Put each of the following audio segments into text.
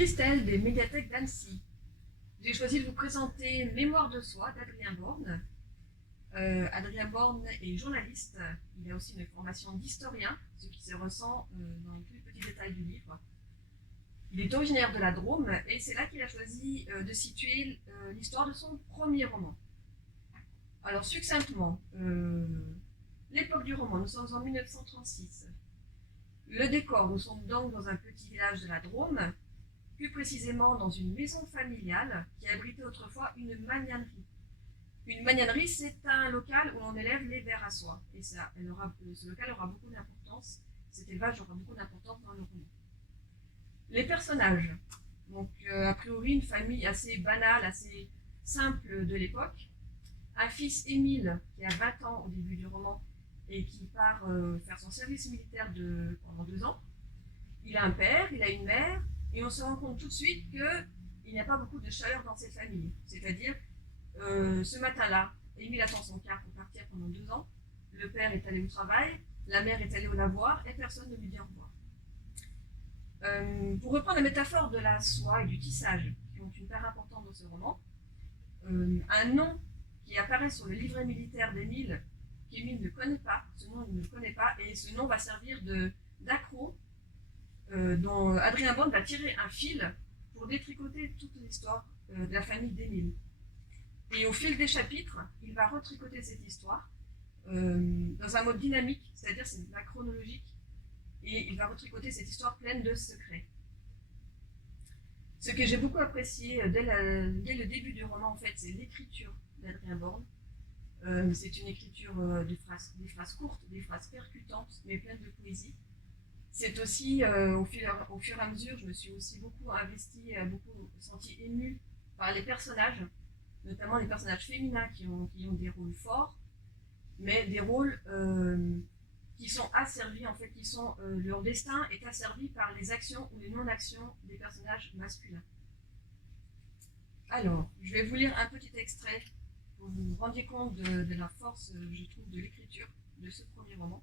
Christelle des médiathèques d'Annecy. J'ai choisi de vous présenter Mémoire de soi d'Adrien Borne. Adrien Borne est journaliste, il a aussi une formation d'historien, ce qui se ressent dans tous les petits détails du livre. Il est originaire de la Drôme et c'est là qu'il a choisi de situer l'histoire de son premier roman. Alors succinctement, l'époque du roman, nous sommes en 1936. Le décor, nous sommes donc dans un petit village de la Drôme, plus précisément dans une maison familiale qui abritait autrefois une magnanerie. Une magnanerie, c'est un local où l'on élève les vers à soie. Et ce local aura beaucoup d'importance, cet élevage aura beaucoup d'importance dans le roman. Les personnages, donc a priori une famille assez banale, assez simple de l'époque. Un fils, Émile, qui a 20 ans au début du roman et qui part faire son service militaire pendant 2 ans. Il a un père, il a une mère, et on se rend compte tout de suite qu'il n'y a pas beaucoup de chaleur dans cette famille. C'est-à-dire, ce matin-là, Émile attend son car pour partir pendant 2 ans. Le père est allé au travail, la mère est allée au lavoir, et personne ne lui dit au revoir. Pour reprendre la métaphore de la soie et du tissage, qui ont une part importante dans ce roman, un nom qui apparaît sur le livret militaire d'Émile, qu'Émile ne connaît pas, ce nom il ne le connaît pas, et ce nom va servir d'accroc dont Adrien Borne va tirer un fil pour détricoter toute l'histoire de la famille d'Émile. Et au fil des chapitres, il va retricoter cette histoire dans un mode dynamique, c'est-à-dire c'est la chronologique, et il va retricoter cette histoire pleine de secrets. Ce que j'ai beaucoup apprécié dès le début du roman, en fait, c'est l'écriture d'Adrien Borne. C'est une écriture des phrases courtes, des phrases percutantes, mais pleines de poésie. C'est aussi, au fur et à mesure, je me suis aussi beaucoup investie, beaucoup sentie émue par les personnages, notamment les personnages féminins qui ont des rôles forts, mais des rôles qui sont asservis, en fait, leur destin est asservi par les actions ou les non-actions des personnages masculins. Alors, je vais vous lire un petit extrait pour que vous vous rendiez compte de la force, je trouve, de l'écriture de ce premier roman.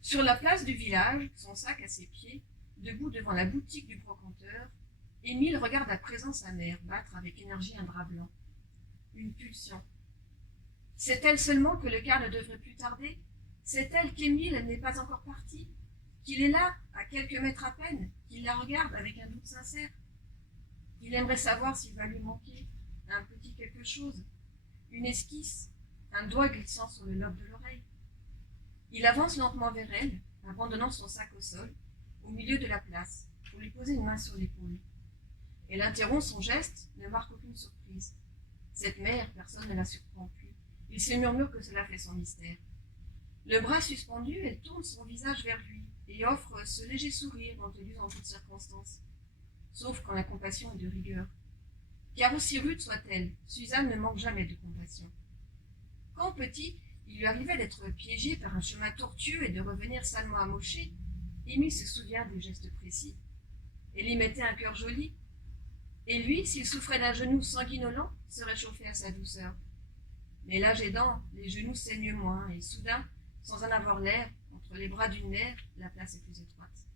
Sur la place du village, son sac à ses pieds, debout devant la boutique du brocanteur, Émile regarde à présent sa mère battre avec énergie un drap blanc. Une pulsion. C'est elle seulement que le car ne devrait plus tarder? C'est elle qu'Émile n'est pas encore parti? Qu'il est là, à quelques mètres à peine, qu'il la regarde avec un doute sincère? Il aimerait savoir s'il va lui manquer un petit quelque chose, une esquisse, un doigt glissant sur le lobe de l'oreille. Il avance lentement vers elle, abandonnant son sac au sol, au milieu de la place, pour lui poser une main sur l'épaule. Elle interrompt son geste, ne marque aucune surprise. Cette mère, personne ne la surprend plus. Il se murmure que cela fait son mystère. Le bras suspendu, elle tourne son visage vers lui et offre ce léger sourire dont elle use en toutes circonstances, sauf quand la compassion est de rigueur. Car aussi rude soit-elle, Suzanne ne manque jamais de compassion. Quand petit, il lui arrivait d'être piégé par un chemin tortueux et de revenir salement amoché, Émile se souvient des gestes précis. Elle y mettait un cœur joli, et lui, s'il souffrait d'un genou sanguinolent, se réchauffait à sa douceur. Mais l'âge aidant, les genoux saignent moins, et soudain, sans en avoir l'air, entre les bras d'une mère, la place est plus étroite.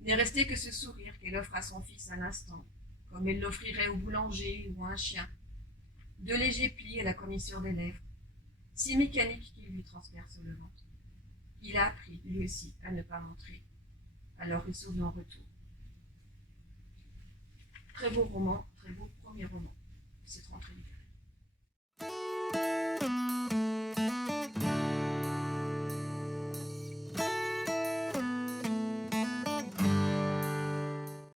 N'est resté que ce sourire qu'elle offre à son fils à l'instant, comme elle l'offrirait au boulanger ou à un chien. De légers plis à la commissure des lèvres, si mécanique qu'il lui transperce le ventre. Il a appris, lui aussi, à ne pas rentrer. Alors il sourit en retour. Très beau roman, très beau premier roman de cette rentrée littéraire.